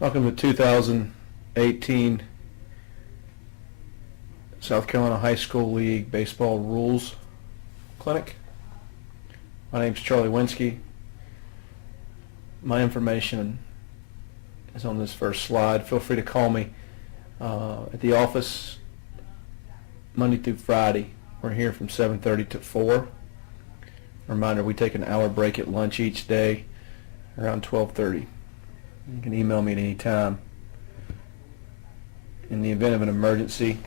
Welcome to 2018 South Carolina High School League Baseball Rules Clinic. My name is Charlie Wentzky. My information is on this first slide. Feel free to call me at the office Monday through Friday. We're here from 7:30 to 4. Reminder, we take an hour break at lunch each day around 12:30. You can email me at any time. In the event of an emergency,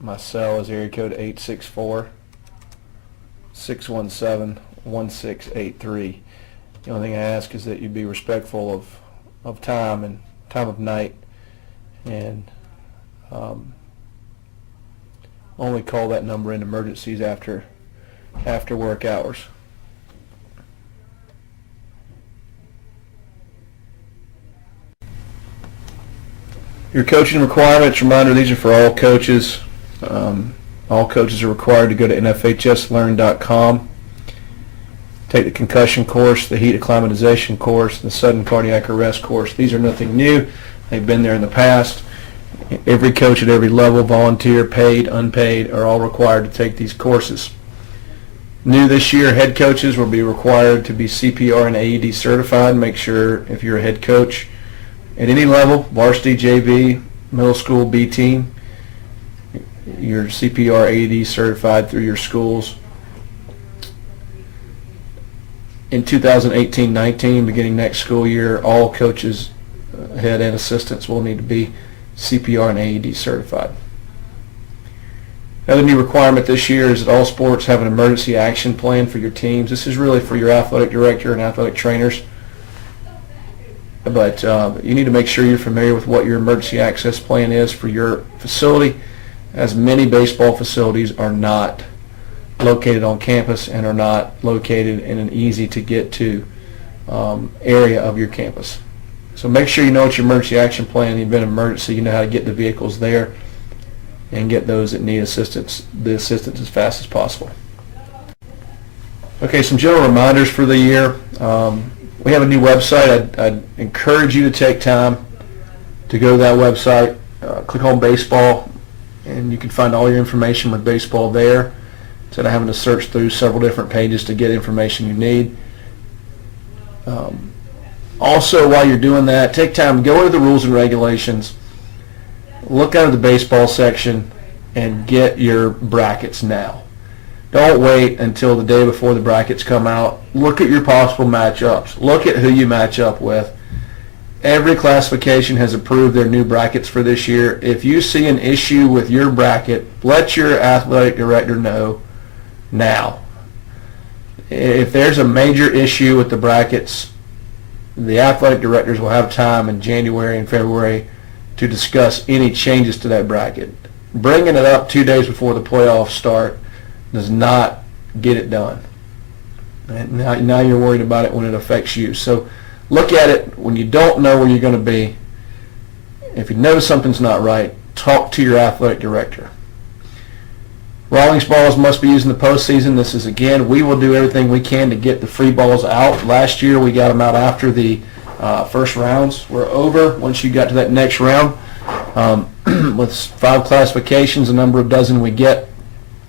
my cell is area code 864-617-1683. The only thing I ask is that you be respectful of time and time of night, and only call that number in emergencies after work hours. Your coaching requirements, reminder, these are for all coaches. All coaches are required to go to nfhslearn.com, take the concussion course, the heat acclimatization course, the sudden cardiac arrest course. These are nothing new. They've been there in the past. Every coach at every level, volunteer, paid, unpaid, are all required to take these courses. New this year, head coaches will be required to be CPR and AED certified. Make sure if you're a head coach at any level, varsity, JV, middle school, B team, you're CPR, AED certified through your schools. In 2018-19, beginning next school year, all coaches, head and assistants, will need to be CPR and AED certified. Another new requirement this year is that all sports have an emergency action plan for your teams. This is really for your athletic director and athletic trainers. But you need to make sure you're familiar with what your emergency access plan is for your facility, as many baseball facilities are not located on campus and are not located in an easy to get to area of your campus. So make sure you know what your emergency action plan. In the event of emergency, you know how to get the vehicles there and get those that need assistance, the assistance as fast as possible. Okay, some general reminders for the year. We have a new website. I'd encourage you to take time to go to that website, click on baseball, and you can find all your information with baseball there instead of having to search through several different pages to get information you need. Also, while you're doing that, take time, go into the rules and regulations, look under the baseball section, and get your brackets now. Don't wait until the day before the brackets come out. Look at your possible matchups. Look at who you match up with. Every classification has approved their new brackets for this year. If you see an issue with your bracket, let your athletic director know now. If there's a major issue with the brackets, the athletic directors will have time in January and February to discuss any changes to that bracket. Bringing it up 2 days before the playoffs start does not get it done. And now you're worried about it when it affects you. So look at it when you don't know where you're going to be. If you know something's not right, talk to your athletic director. Rawlings balls must be used in the postseason. This is, again, we will do everything we can to get the free balls out. Last year we got them out after the first rounds were over. Once you got to that next round, with 5 classifications, the number of dozen we get,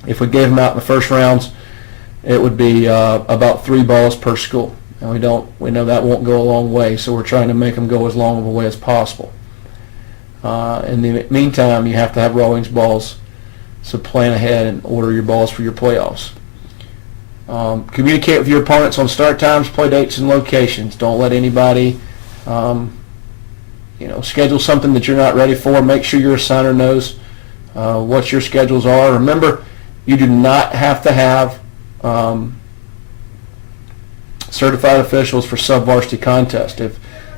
if we gave them out in the first rounds, it would be about 3 balls per school. And we know that won't go a long way, so we're trying to make them go as long of a way as possible. In the meantime, you have to have Rawlings balls, so plan ahead and order your balls for your playoffs. Communicate with your opponents on start times, play dates, and locations. Don't let anybody schedule something that you're not ready for. Make sure your assigner knows what your schedules are. Remember, you do not have to have certified officials for sub-varsity contests.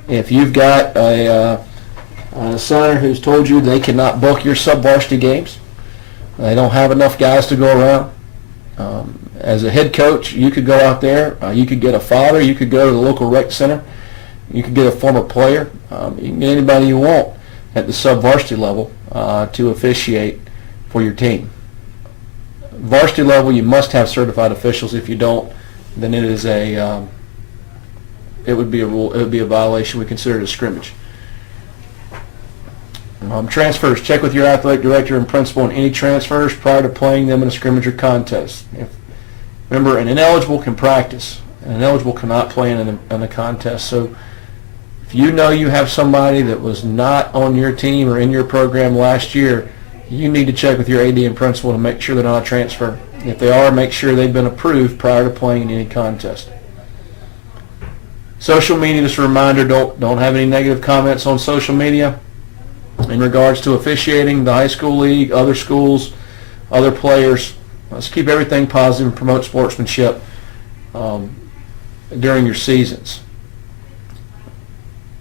If you've got an assigner who's told you they cannot book your sub-varsity games, they don't have enough guys to go around. As a head coach, you could go out there, you could get a father, you could go to the local rec center, you could get a former player, you can get anybody you want at the sub-varsity level to officiate for your team. Varsity level, you must have certified officials. If you don't, then it is it would be a rule. It would be a violation. We consider it a scrimmage. Transfers. Check with your athletic director and principal on any transfers prior to playing them in a scrimmage or contest. Remember, an ineligible can practice. An ineligible cannot play in a contest. So if you know you have somebody that was not on your team or in your program last year, you need to check with your AD and principal to make sure they're not a transfer. If they are, make sure they've been approved prior to playing in any contest. Social media, just a reminder, don't have any negative comments on social media in regards to officiating, the high school league, other schools, other players. Let's keep everything positive and promote sportsmanship during your seasons.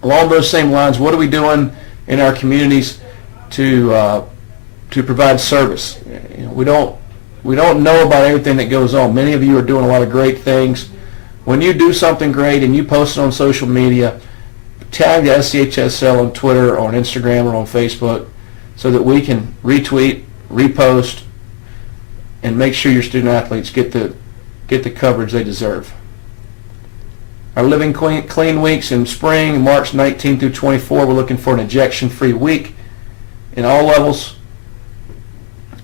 Along those same lines, what are we doing in our communities to provide service? We don't know about everything that goes on. Many of you are doing a lot of great things. When you do something great and you post it on social media, tag the SCHSL on Twitter or on Instagram or on Facebook so that we can retweet, repost, and make sure your student athletes get the coverage they deserve. Our Living Clean Weeks in spring, March 19 through 24, we're looking for an ejection-free week in all levels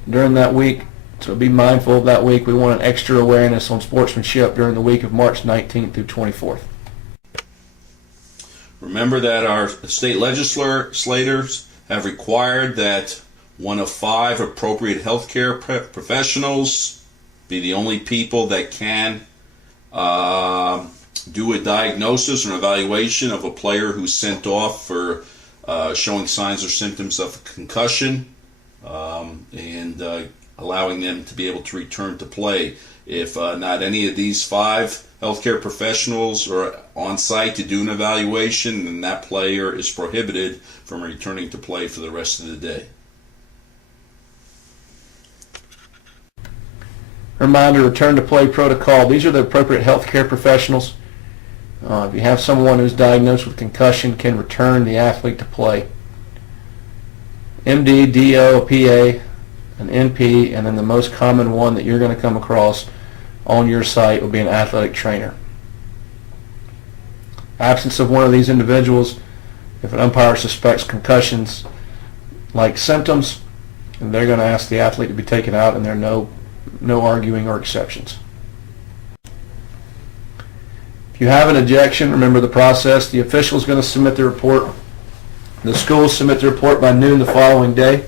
during that week. So be mindful of that week. We want an extra awareness on sportsmanship during the week of March 19th through 24th. Remember that our state legislators have required that one of 5 appropriate healthcare professionals be the only people that can do a diagnosis or an evaluation of a player who's sent off for showing signs or symptoms of a concussion and allowing them to be able to return to play. If not any of these 5 healthcare professionals are on site to do an evaluation, then that player is prohibited from returning to play for the rest of the day. Reminder, return to play protocol. These are the appropriate healthcare professionals. If you have someone who's diagnosed with concussion, can return the athlete to play. MD, DO, PA, an NP, and then the most common one that you're going to come across on your site will be an athletic trainer. Absence of one of these individuals, if an umpire suspects concussions like symptoms, they're going to ask the athlete to be taken out, and there are no arguing or exceptions. If you have an ejection, remember the process. The official is going to submit the report. The schools submit the report by noon the following day.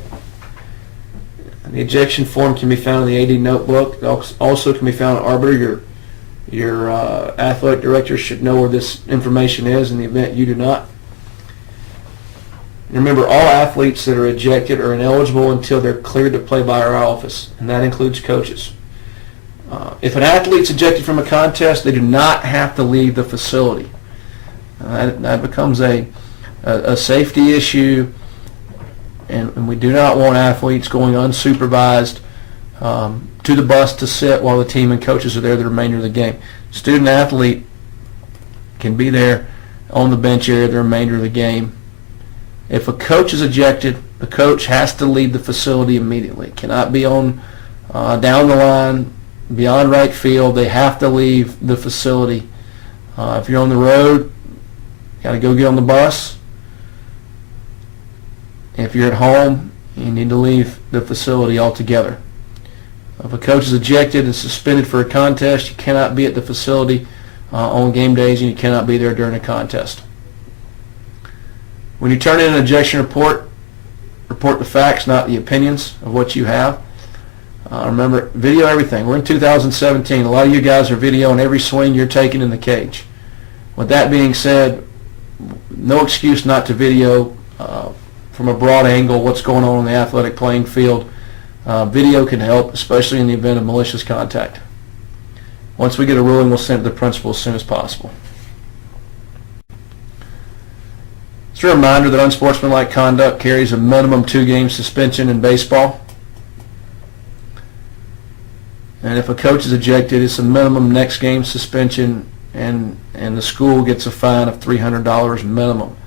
The ejection form can be found in the AD notebook. It also can be found at Arbiter. Your athletic director should know where this information is in the event you do not. Remember, all athletes that are ejected are ineligible until they're cleared to play by our office, and that includes coaches. If an athlete's ejected from a contest, they do not have to leave the facility. That becomes a safety issue. And we do not want athletes going unsupervised to the bus to sit while the team and coaches are there the remainder of the game. Student athlete can be there on the bench area the remainder of the game. If a coach is ejected, the coach has to leave the facility immediately. Cannot be on down the line, beyond right field. They have to leave the facility. If you're on the road, you got to go get on the bus. If you're at home, you need to leave the facility altogether. If a coach is ejected and suspended for a contest, you cannot be at the facility on game days, and you cannot be there during a contest. When you turn in an ejection report the facts, not the opinions of what you have. Remember, video everything. We're in 2017. A lot of you guys are videoing every swing you're taking in the cage. With that being said, no excuse not to video from a broad angle what's going on the athletic playing field. Video can help, especially in the event of malicious contact. Once we get a ruling, we'll send it to the principal as soon as possible. Just a reminder that unsportsmanlike conduct carries a minimum 2-game suspension in baseball. And if a coach is ejected, it's a minimum next game suspension, and the school gets a fine of $300 minimum.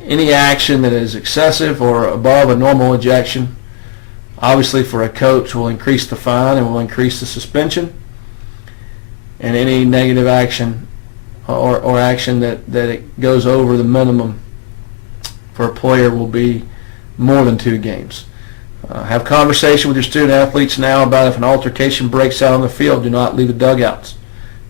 Any action that is excessive or above a normal ejection, obviously for a coach, will increase the fine and will increase the suspension. And any negative action or action that it goes over the minimum for a player will be more than 2 games. Have conversation with your student athletes now about if an altercation breaks out on the field, do not leave the dugouts.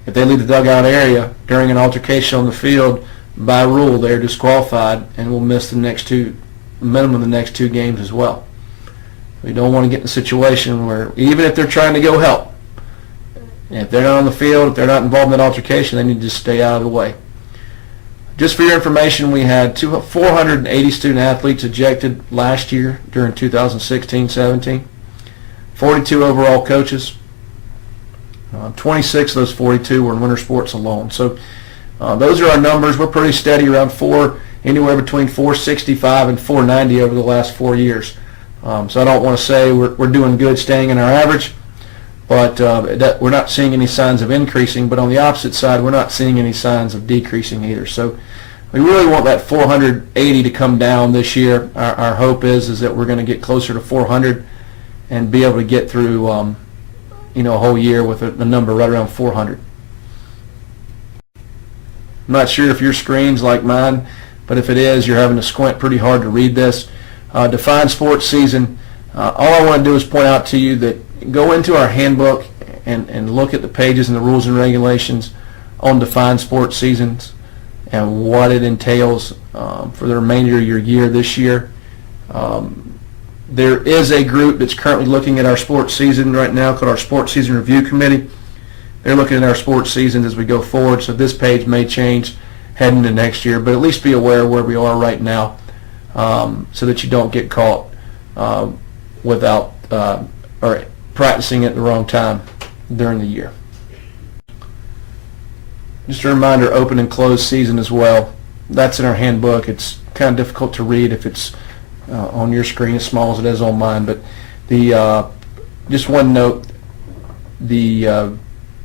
If they leave the dugout area during an altercation on the field, by rule they are disqualified and will miss minimum the next 2 games as well. We don't want to get in a situation where even if they're trying to go help, if they're not on the field, if they're not involved in that altercation, they need to just stay out of the way. Just for your information, we had 480 student athletes ejected last year during 2016-17. 42 overall coaches. 26 of those 42 were in winter sports alone. So those are our numbers. We're pretty steady around anywhere between 465 and 490 over the last 4 years. So I don't want to say we're doing good staying in our average, but we're not seeing any signs of increasing. But on the opposite side, we're not seeing any signs of decreasing either. So we really want that 480 to come down this year. Our hope is that we're going to get closer to 400 and be able to get through a whole year with a number right around 400. I'm not sure if your screen's like mine, but if it is, you're having to squint pretty hard to read this. Define sports season. All I want to do is point out to you that go into our handbook and look at the pages and the rules and regulations on defined sports seasons and what it entails for the remainder of your year this year. There is a group that's currently looking at our sports season right now called our Sports Season Review Committee. They're looking at our sports seasons as we go forward, so this page may change heading into next year, but at least be aware of where we are right now so that you don't get caught without or practicing at the wrong time during the year. Just a reminder, open and close season as well. That's in our handbook. It's kind of difficult to read if it's on your screen as small as it is on mine, but just one note,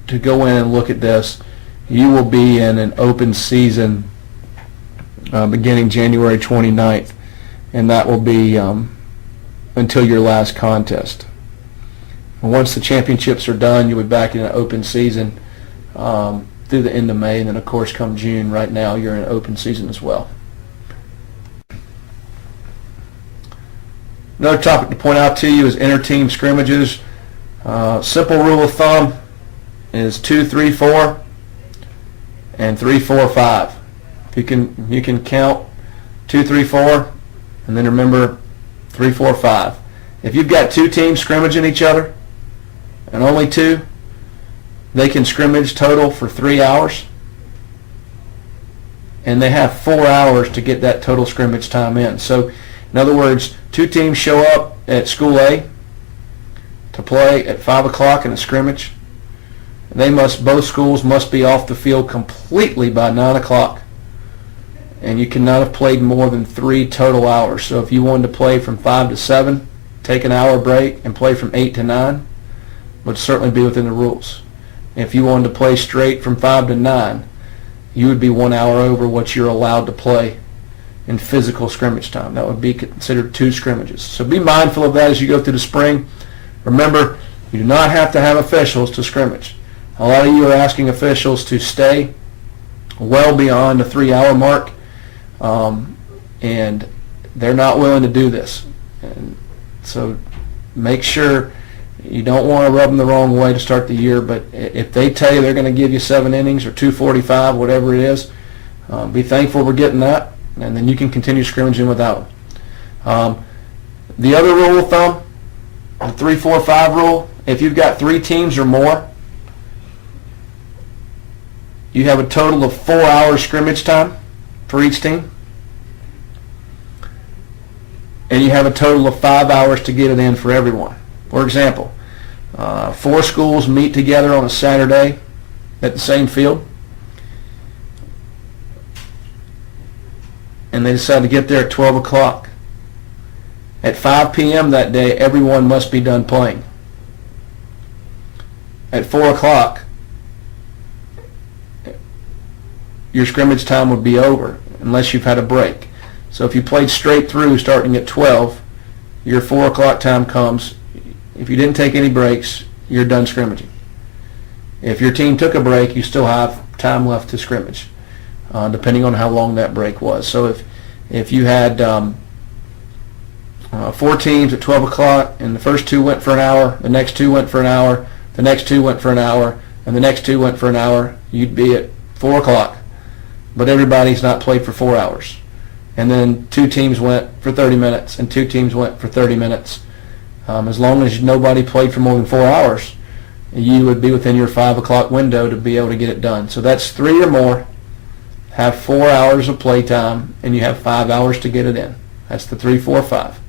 to go in and look at this, you will be in an open season beginning January 29th, and that will be until your last contest. And once the championships are done, you'll be back in an open season through the end of May, and then of course come June, right now you're in an open season as well. Another topic to point out to you is inter-team scrimmages. Simple rule of thumb is 2-3-4 and 3-4-5. You can count 2-3-4 and then remember 3-4-5. If you've got 2 teams scrimmaging each other and only 2, they can scrimmage total for 3 hours, and they have 4 hours to get that total scrimmage time in. So in other words, 2 teams show up at school A to play at 5 o'clock in a scrimmage. Both schools must be off the field completely by 9 o'clock, and you cannot have played more than 3 total hours. So if you wanted to play from 5 to 7, take an hour break and play from 8 to 9, would certainly be within the rules. If you wanted to play straight from 5 to 9, you would be 1 hour over what you're allowed to play in physical scrimmage time. That would be considered 2 scrimmages. So be mindful of that as you go through the spring. Remember, you do not have to have officials to scrimmage. A lot of you are asking officials to stay well beyond the 3-hour mark, and they're not willing to do this. And so make sure you don't want to rub them the wrong way to start the year, but if they tell you they're going to give you 7 innings or 245, whatever it is, be thankful we're getting that, and then you can continue scrimmaging without them. The other rule of thumb, the 3-4-5 rule, if you've got 3 teams or more, you have a total of 4 hours scrimmage time for each team, and you have a total of 5 hours to get it in for everyone. For example, 4 schools meet together on a Saturday at the same field, and they decide to get there at 12 o'clock. At 5 p.m. that day, everyone must be done playing. At 4 o'clock, your scrimmage time would be over unless you've had a break. So if you played straight through starting at 12, your 4 o'clock time comes. If you didn't take any breaks, you're done scrimmaging. If your team took a break, you still have time left to scrimmage, depending on how long that break was. So If you had 4 teams at 12 o'clock and the first 2 went for an hour, the next 2 went for an hour, the next 2 went for an hour, and the next 2 went for an hour, you'd be at 4 o'clock. But everybody's not played for 4 hours. And then 2 teams went for 30 minutes and 2 teams went for 30 minutes. As long as nobody played for more than 4 hours, you would be within your 5 o'clock window to be able to get it done. So that's 3 or more, have 4 hours of play time, and you have 5 hours to get it in. That's the 3, 4, 5.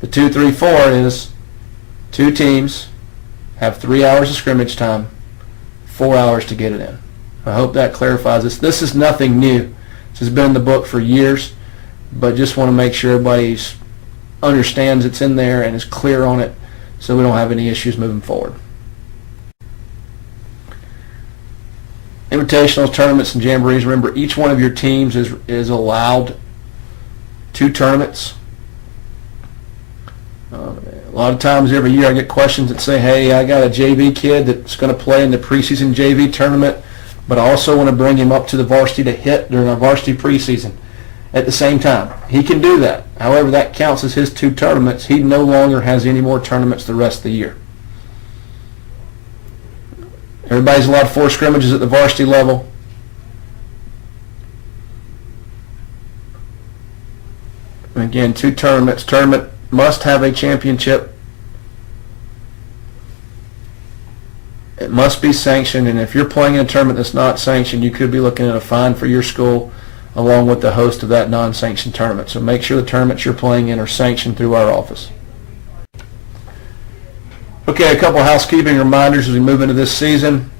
The 2, 3, 4 is 2 teams have 3 hours of scrimmage time, 4 hours to get it in. I hope that clarifies this. This is nothing new. This has been in the book for years, but just want to make sure everybody understands it's in there and is clear on it so we don't have any issues moving forward. Invitationals, tournaments, and jamborees. Remember, each one of your teams is allowed 2 tournaments. A lot of times every year I get questions that say, hey, I got a JV kid that's going to play in the preseason JV tournament, but I also want to bring him up to the varsity to hit during our varsity preseason at the same time. He can do that. However, that counts as his 2 tournaments. He no longer has any more tournaments the rest of the year. Everybody's allowed 4 scrimmages at the varsity level. And again, 2 tournaments. Tournament must have a championship. It must be sanctioned, and if you're playing in a tournament that's not sanctioned, you could be looking at a fine for your school along with the host of that non-sanctioned tournament. So make sure the tournaments you're playing in are sanctioned through our office. Okay, a couple housekeeping reminders as we move into this season.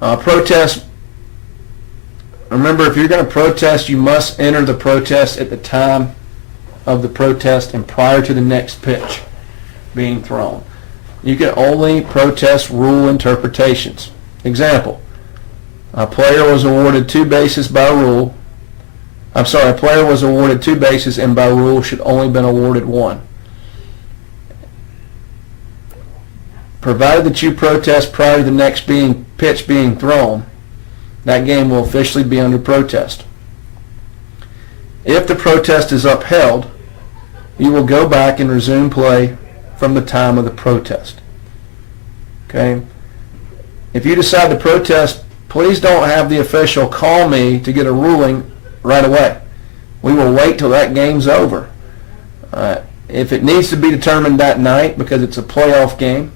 Protest. Remember, if you're going to protest, you must enter the protest at the time of the protest and prior to the next pitch being thrown. You can only protest rule interpretations. Example, a player was awarded 2 bases by rule. A player was awarded 2 bases and by rule should only been awarded 1. Provided that you protest prior to the next pitch being thrown, that game will officially be under protest. If the protest is upheld, you will go back and resume play from the time of the protest. Okay? If you decide to protest, please don't have the official call me to get a ruling right away. We will wait till that game's over. If it needs to be determined that night because it's a playoff game,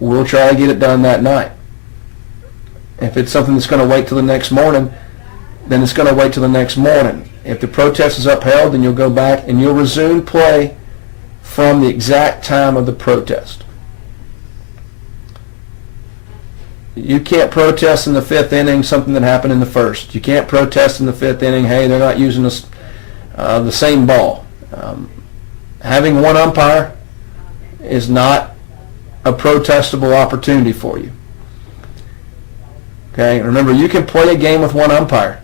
we'll try to get it done that night. If it's something that's going to wait till the next morning, then it's going to wait till the next morning. If the protest is upheld, then you'll go back and you'll resume play from the exact time of the protest. You can't protest in the 5th inning something that happened in the 1st. You can't protest in the 5th inning, hey, they're not using the same ball. Having 1 umpire is not a protestable opportunity for you. Okay, remember, you can play a game with 1 umpire.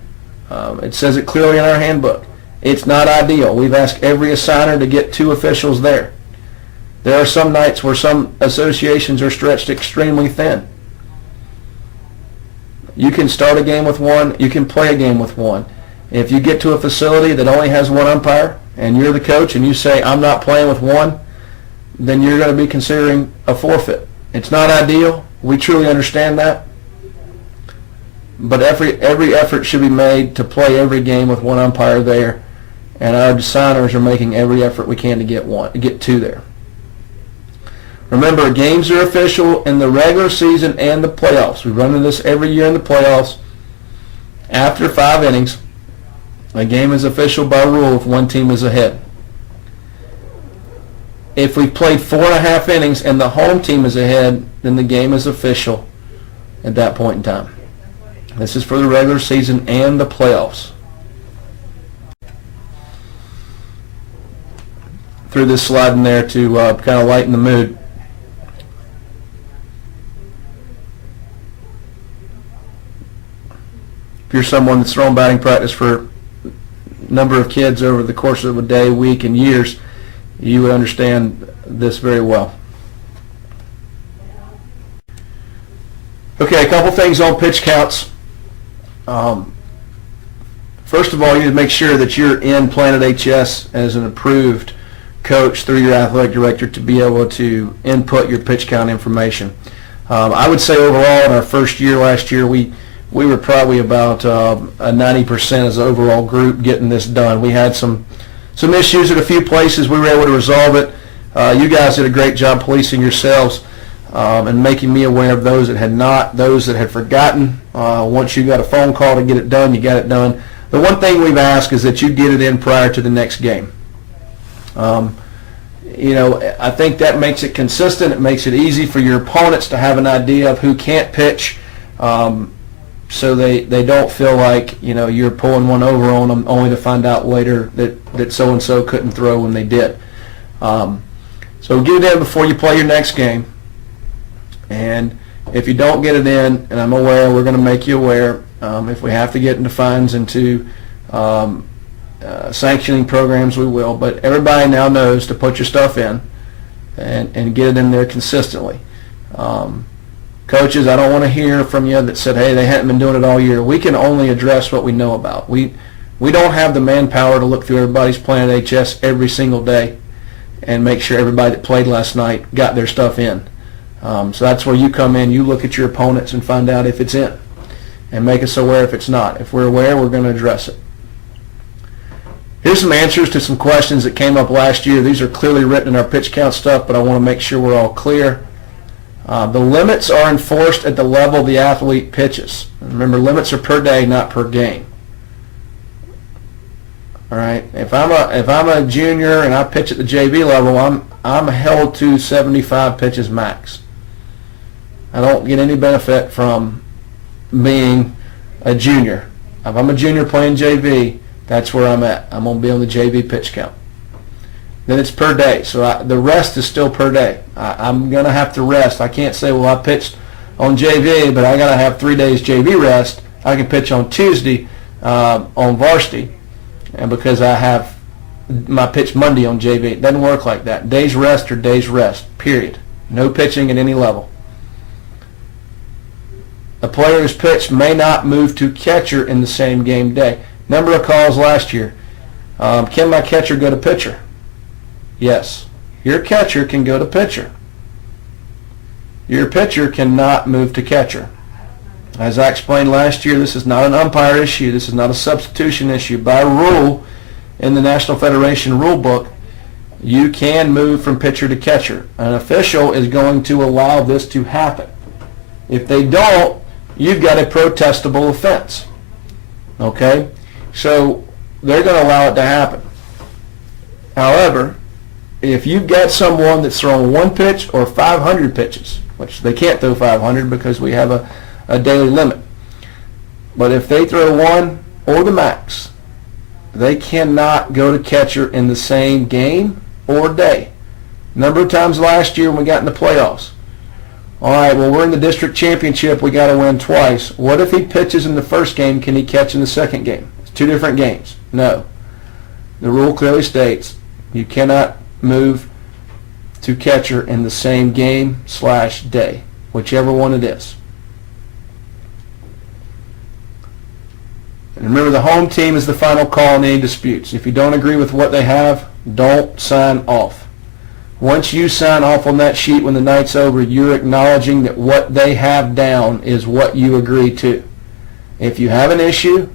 It says it clearly in our handbook. It's not ideal. We've asked every assigner to get 2 officials there. There are some nights where some associations are stretched extremely thin. You can start a game with 1. You can play a game with 1. If you get to a facility that only has 1 umpire and you're the coach and you say, I'm not playing with 1, then you're going to be considering a forfeit. It's not ideal. We truly understand that. But every effort should be made to play every game with 1 umpire there, and our designers are making every effort we can to get 2 there. Remember, games are official in the regular season and the playoffs. We run into this every year in the playoffs. After 5 innings, a game is official by rule if 1 team is ahead. If we played 4.5 innings and the home team is ahead, then the game is official at that point in time. This is for the regular season and the playoffs. Threw this slide in there to kind of lighten the mood. If you're someone that's thrown batting practice for a number of kids over the course of a day, week, and years, you would understand this very well. Okay, a couple things on pitch counts. first of all, you need to make sure that you're in Planet HS as an approved coach through your athletic director to be able to input your pitch count information. I would say overall in our first year last year, we were probably about a 90% as an overall group getting this done. We had some issues at a few places. We were able to resolve it. You guys did a great job policing yourselves and making me aware of those that had not, those that had forgotten. Once you got a phone call to get it done, you got it done. The one thing we've asked is that you get it in prior to the next game. I think that makes it consistent. It makes it easy for your opponents to have an idea of who can't pitch, so they don't feel like you're pulling one over on them only to find out later that so-and-so couldn't throw when they did. So get it in before you play your next game. And if you don't get it in, and I'm aware, we're going to make you aware, if we have to get into fines, into sanctioning programs, we will. But everybody now knows to put your stuff in and get it in there consistently. Coaches, I don't want to hear from you that said, hey, they hadn't been doing it all year. We can only address what we know about. We don't have the manpower to look through everybody's Planet HS every single day and make sure everybody that played last night got their stuff in. So that's where you come in. You look at your opponents and find out if it's in and make us aware if it's not. If we're aware, we're going to address it. Here's some answers to some questions that came up last year. These are clearly written in our pitch count stuff, but I want to make sure we're all clear. The limits are enforced at the level the athlete pitches. Remember, limits are per day, not per game. All right. If I'm a junior and I pitch at the JV level, I'm held to 75 pitches max. I don't get any benefit from being a junior. If I'm a junior playing JV, that's where I'm at. I'm going to be on the JV pitch count. Then it's per day. So the rest is still per day. I'm going to have to rest. I can't say, well, I pitched on JV, but I got to have 3 days JV rest. I can pitch on Tuesday on varsity, and because I have my pitch Monday on JV. It doesn't work like that. Days rest are days rest, period. No pitching at any level. A player who's pitched may not move to catcher in the same game day. Number of calls last year. Can my catcher go to pitcher? Yes. Your catcher can go to pitcher. Your pitcher cannot move to catcher. As I explained last year, this is not an umpire issue. This is not a substitution issue. By rule, in the National Federation rule book, you can move from pitcher to catcher. An official is going to allow this to happen. If they don't, you've got a protestable offense. Okay? So they're going to allow it to happen. However, if you've got someone that's throwing one pitch or 500 pitches, which they can't throw 500 because we have a daily limit, but if they throw one or the max, they cannot go to catcher in the same game or day. Number of times last year when we got in the playoffs, all right, well, we're in the district championship, we got to win twice. What if he pitches in the first game, can he catch in the second game? It's two different games. No. The rule clearly states you cannot move to catcher in the same game/day, whichever one it is. And remember, the home team is the final call in any disputes. If you don't agree with what they have, don't sign off. Once you sign off on that sheet when the night's over, you're acknowledging that what they have down is what you agree to. If you have an issue,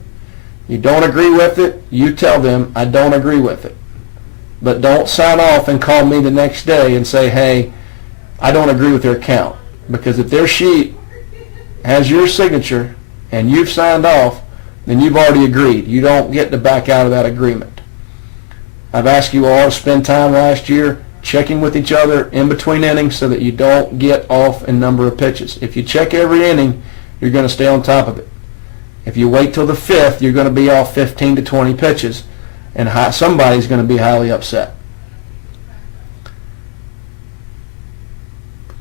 you don't agree with it, you tell them, I don't agree with it. But don't sign off and call me the next day and say, hey, I don't agree with their count. Because if their sheet has your signature and you've signed off, then you've already agreed. You don't get to back out of that agreement. I've asked you all to spend time last year checking with each other in between innings so that you don't get off in number of pitches. If you check every inning, you're going to stay on top of it. If you wait till the fifth, you're going to be off 15 to 20 pitches, and somebody's going to be highly upset.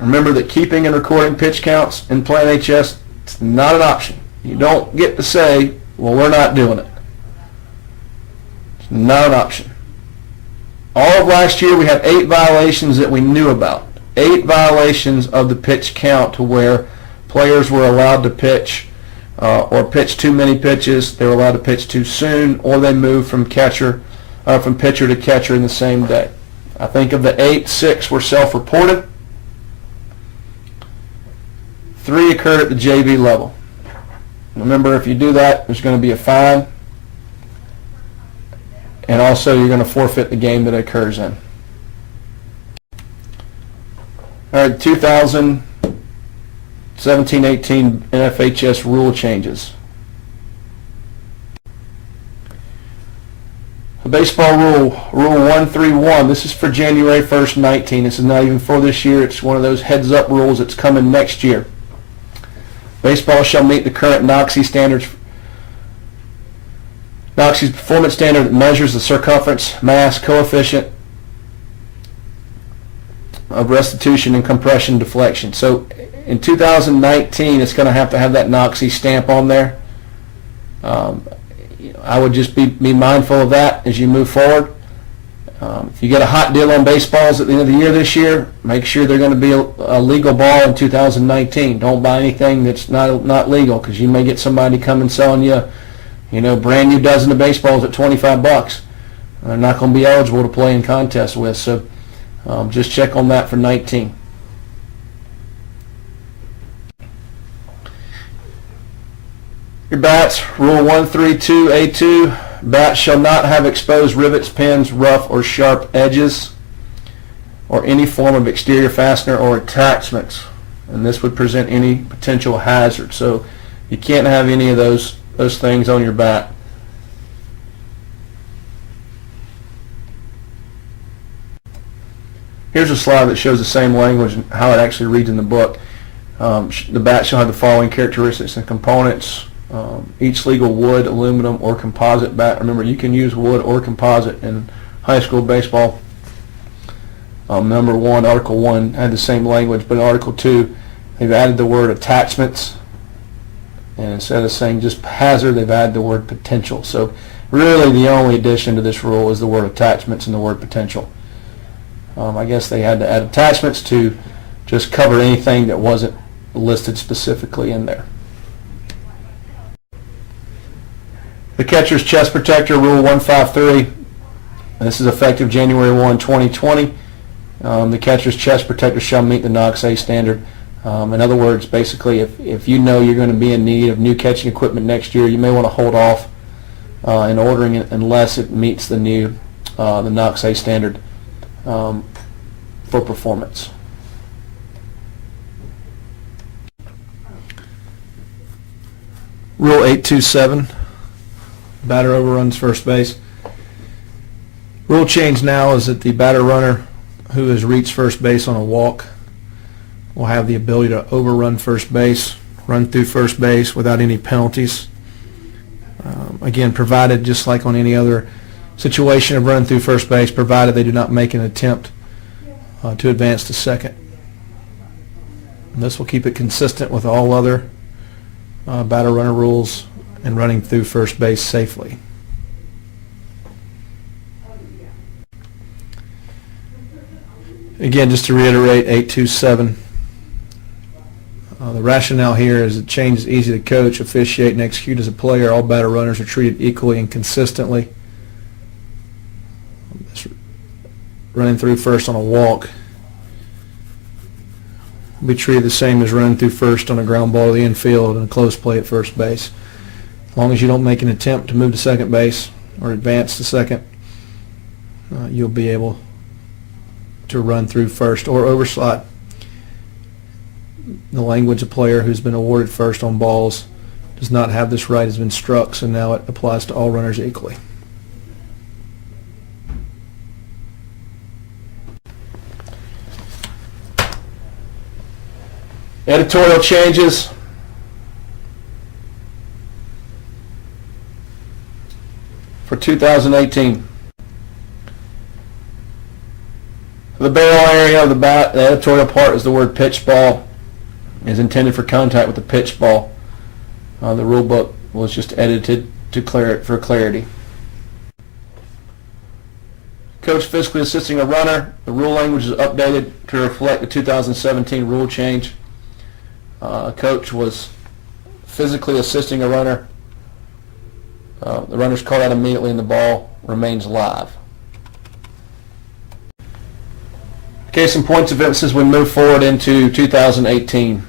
Remember that keeping and recording pitch counts in Plan HS is not an option. You don't get to say, well, we're not doing it. It's not an option. All of last year we had 8 violations that we knew about. 8 violations of the pitch count to where players were allowed to pitch or pitch too many pitches. They were allowed to pitch too soon, or they moved from pitcher to catcher in the same day. I think of the 8, 6 were self-reported. 3 occurred at the JV level. Remember, if you do that, there's going to be a fine, and also you're going to forfeit the game that it occurs in. All right, 2017-18 NFHS rule changes. The baseball rule 131, this is for January 1st, 19. This is not even for this year. It's one of those heads-up rules that's coming next year. Baseball shall meet the current NOXI standards. NOXI's performance standard that measures the circumference, mass, coefficient of restitution and compression deflection. So in 2019, it's going to have that NOXI stamp on there. I would just be mindful of that as you move forward. If you get a hot deal on baseballs at the end of the year this year, make sure they're going to be a legal ball in 2019. Don't buy anything that's not legal, because you may get somebody coming selling you, brand new dozen of baseballs at $25. They're not going to be eligible to play in contests with. So just check on that for 19. Your bats, Rule 132A2, bats shall not have exposed rivets, pins, rough or sharp edges, or any form of exterior fastener or attachments. And this would present any potential hazard. So you can't have any of those things on your bat. Here's a slide that shows the same language and how it actually reads in the book. The bat shall have the following characteristics and components. Each legal wood, aluminum, or composite bat. Remember, you can use wood or composite in high school baseball. Number 1, Article 1 had the same language, but in Article 2, they've added the word attachments. And instead of saying just hazard, they've added the word potential. So really the only addition to this rule is the word attachments and the word potential. I guess they had to add attachments to just cover anything that wasn't listed specifically in there. The catcher's chest protector, Rule 153. This is effective January 1, 2020. The catcher's chest protector shall meet the NOX-A standard. In other words, basically, if you know you're going to be in need of new catching equipment next year, you may want to hold off in ordering it unless it meets the new the NOX-A standard for performance. Rule 827, batter overruns first base. Rule change now is that the batter runner who has reached first base on a walk will have the ability to overrun first base, run through first base without any penalties. Again, provided, just like on any other situation of run through first base, provided they do not make an attempt to advance to second. And this will keep it consistent with all other batter runner rules and running through first base safely. Again, just to reiterate, 827. The rationale here is that change is easy to coach, officiate, and execute as a player. All batter runners are treated equally and consistently. Running through first on a walk will be treated the same as running through first on a ground ball to the infield and a close play at first base. As long as you don't make an attempt to move to second base or advance to second, you'll be able to run through first or overslot. The language, a player who's been awarded first on balls does not have this right has been struck, so now it applies to all runners equally. Editorial changes. For 2018. The barrel area of the bat, the editorial part is the word pitch ball, is intended for contact with the pitch ball. The rule book was just edited for clarity. Coach physically assisting a runner. The rule language is updated to reflect the 2017 rule change. Coach was physically assisting a runner, the runner's called out immediately and the ball remains live. Okay, some points of emphasis as we move forward into 2018.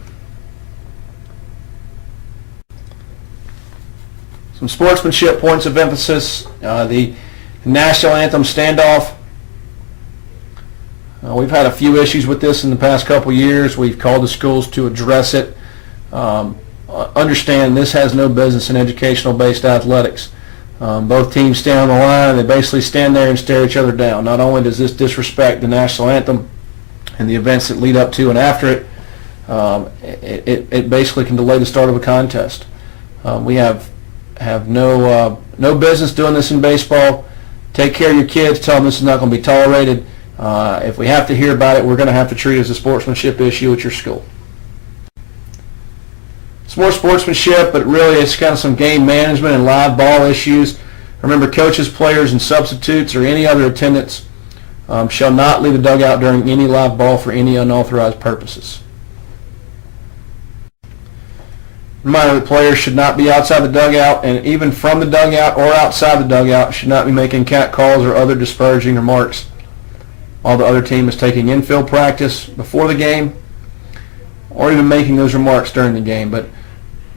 Some sportsmanship points of emphasis. The national anthem standoff. We've had a few issues with this in the past couple years. We've called the schools to address it. Understand this has no business in educational-based athletics. Both teams stand on the line. They basically stand there and stare each other down. Not only does this disrespect the national anthem and the events that lead up to and after it, it basically can delay the start of a contest. We have no business doing this in baseball. Take care of your kids. Tell them this is not going to be tolerated. If we have to hear about it, we're going to have to treat it as a sportsmanship issue at your school. It's more sportsmanship, but really it's kind of some game management and live ball issues. Remember, coaches, players, and substitutes or any other attendants shall not leave the dugout during any live ball for any unauthorized purposes. Reminder that players should not be outside the dugout, and even from the dugout or outside the dugout should not be making cat calls or other disparaging remarks while the other team is taking infield practice before the game, or even making those remarks during the game. But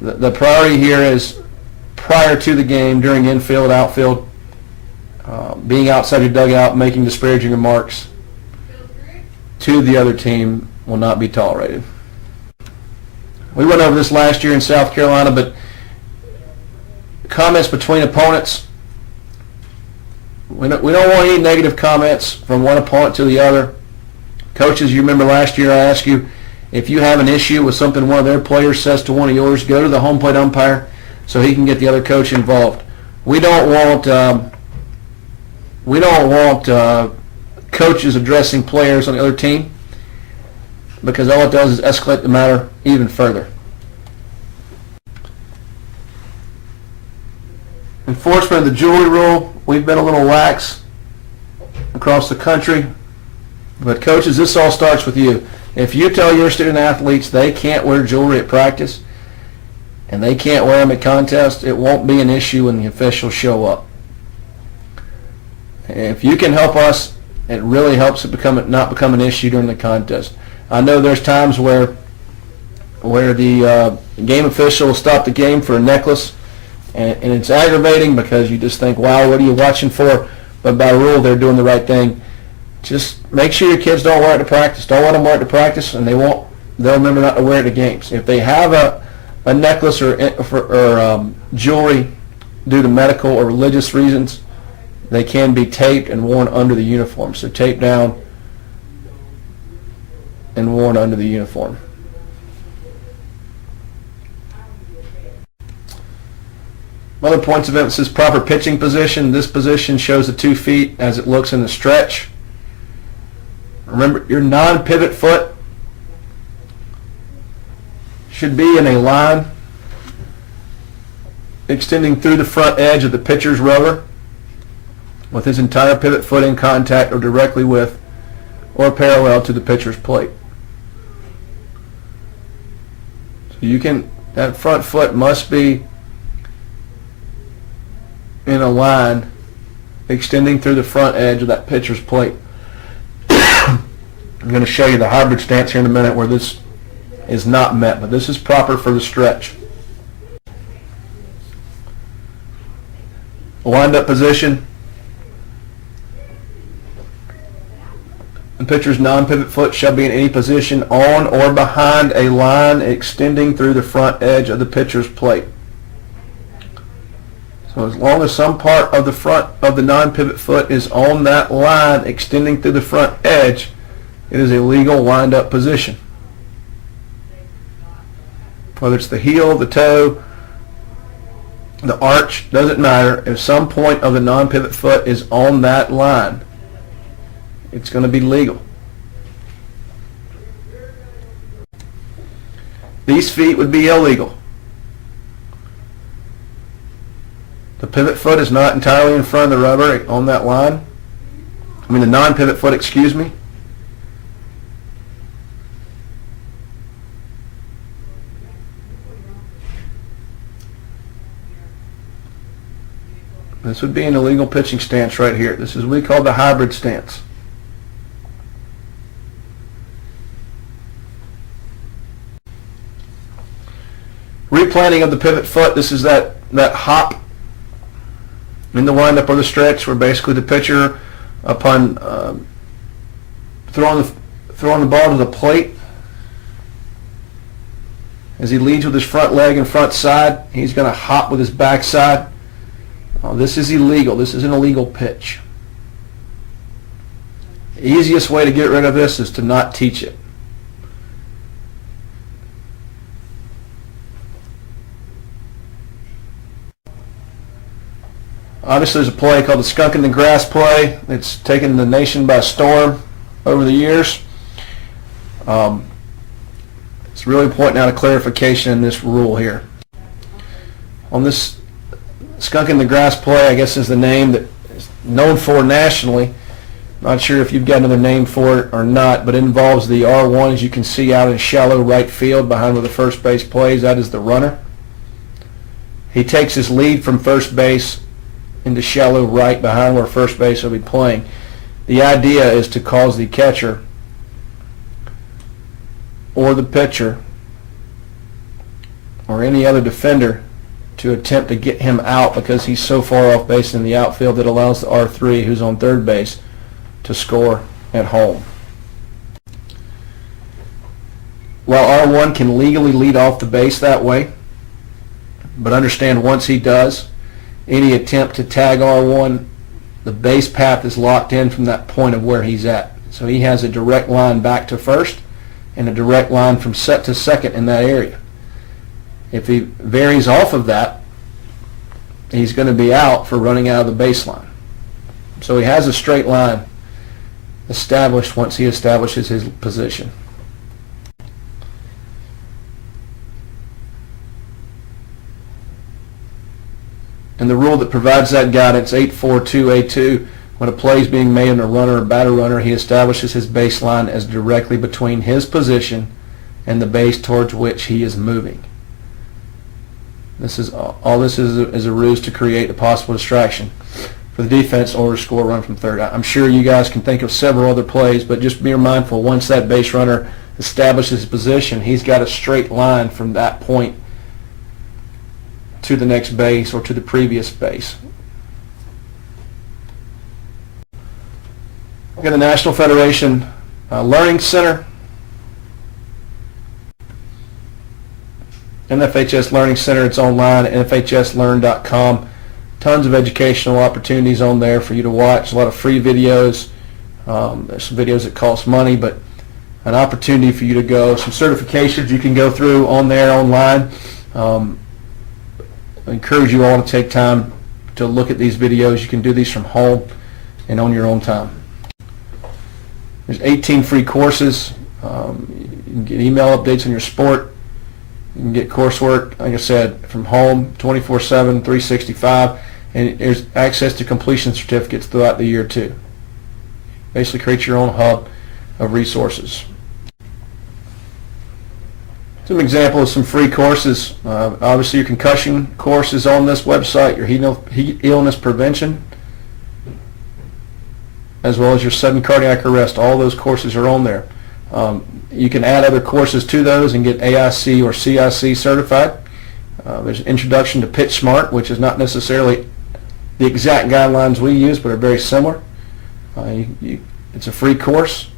the priority here is prior to the game, during infield, outfield, being outside your dugout, making disparaging remarks to the other team will not be tolerated. We went over this last year in South Carolina, but comments between opponents, we don't want any negative comments from one opponent to the other. Coaches, you remember last year I asked you, if you have an issue with something one of their players says to one of yours, go to the home plate umpire so he can get the other coach involved. We don't want coaches addressing players on the other team, because all it does is escalate the matter even further. Enforcement of the jewelry rule, we've been a little lax across the country, but coaches, this all starts with you. If you tell your student athletes they can't wear jewelry at practice and they can't wear them at contests, it won't be an issue when the officials show up. If you can help us, it really helps it not become an issue during the contest. I know there's times where the game official will stop the game for a necklace, and it's aggravating because you just think, wow, what are you watching for? But by rule, they're doing the right thing. Just make sure your kids don't wear it to practice. Don't let them wear it to practice, and they'll remember not to wear it at games. If they have a necklace or jewelry due to medical or religious reasons, they can be taped and worn under the uniform. So taped down and worn under the uniform. Other points of emphasis: proper pitching position. This position shows the 2 feet as it looks in the stretch. Remember, your non-pivot foot should be in a line extending through the front edge of the pitcher's rubber, with his entire pivot foot in contact or directly with or parallel to the pitcher's plate. So that front foot must be in a line extending through the front edge of that pitcher's plate. I'm going to show you the hybrid stance here in a minute where this is not met, but this is proper for the stretch. Wind-up position. The pitcher's non-pivot foot shall be in any position on or behind a line extending through the front edge of the pitcher's plate. So as long as some part of the front of the non-pivot foot is on that line extending through the front edge, it is a legal wind-up position. Whether it's the heel, the toe, the arch, doesn't matter. If some point of the non-pivot foot is on that line, it's going to be legal. These feet would be illegal. The pivot foot is not entirely in front of the rubber on that line. The non-pivot foot, excuse me. This would be an illegal pitching stance right here. This is what we call the hybrid stance. Replanting of the pivot foot. This is that hop in the windup or the stretch where basically the pitcher, upon throwing the ball to the plate, as he leads with his front leg and front side, he's going to hop with his backside. This is illegal. This is an illegal pitch. The easiest way to get rid of this is to not teach it. Obviously, there's a play called the Skunk in the Grass play. It's taken the nation by storm over the years. It's really pointing out a clarification in this rule here. On this Skunk in the Grass play, I guess is the name that is known for nationally. Not sure if you've got another name for it or not, but it involves the R1, as you can see out in shallow right field behind where the first base plays. That is the runner. He takes his lead from first base into shallow right behind where first base will be playing. The idea is to cause the catcher or the pitcher or any other defender to attempt to get him out because he's so far off base in the outfield that allows the R3, who's on third base, to score at home. While R1 can legally lead off the base that way, but understand once he does, any attempt to tag R1, the base path is locked in from that point of where he's at. So he has a direct line back to first and a direct line from set to second in that area. If he varies off of that, he's going to be out for running out of the baseline. So he has a straight line established once he establishes his position. And the rule that provides that guidance, 842A2, when a play is being made on a runner or batter runner, he establishes his baseline as directly between his position and the base towards which he is moving. This is all this is a ruse to create a possible distraction for the defense or to score a run from third. I'm sure you guys can think of several other plays, but just be mindful, once that base runner establishes his position, he's got a straight line from that point to the next base or to the previous base. We've got the National Federation Learning Center, NFHS Learning Center. It's online at nfhslearn.com. Tons of educational opportunities on there for you to watch. A lot of free videos. There's some videos that cost money, but an opportunity for you to go. Some certifications you can go through on there online. I encourage you all to take time to look at these videos. You can do these from home and on your own time. There's 18 free courses. You can get email updates on your sport. You can get coursework, like I said, from home, 24/7, 365, and there's access to completion certificates throughout the year too. Basically create your own hub of resources. Some example of some free courses. Obviously, your concussion course is on this website, your heat illness prevention, as well as your sudden cardiac arrest. All those courses are on there. You can add other courses to those and get AIC or CIC certified. There's an introduction to Pitch Smart, which is not necessarily the exact guidelines we use, but are very similar. It's a free course.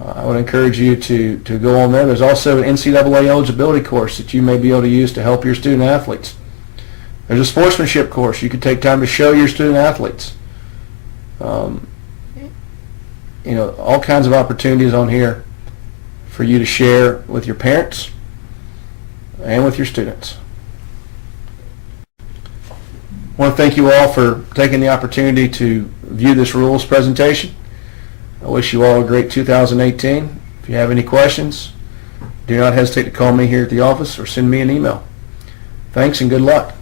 I would encourage you to go on there. There's also an NCAA eligibility course that you may be able to use to help your student athletes. There's a sportsmanship course you could take time to show your student athletes. All kinds of opportunities on here for you to share with your parents and with your students. I want to thank you all for taking the opportunity to view this rules presentation. I wish you all a great 2018. If you have any questions, do not hesitate to call me here at the office or send me an email. Thanks and good luck.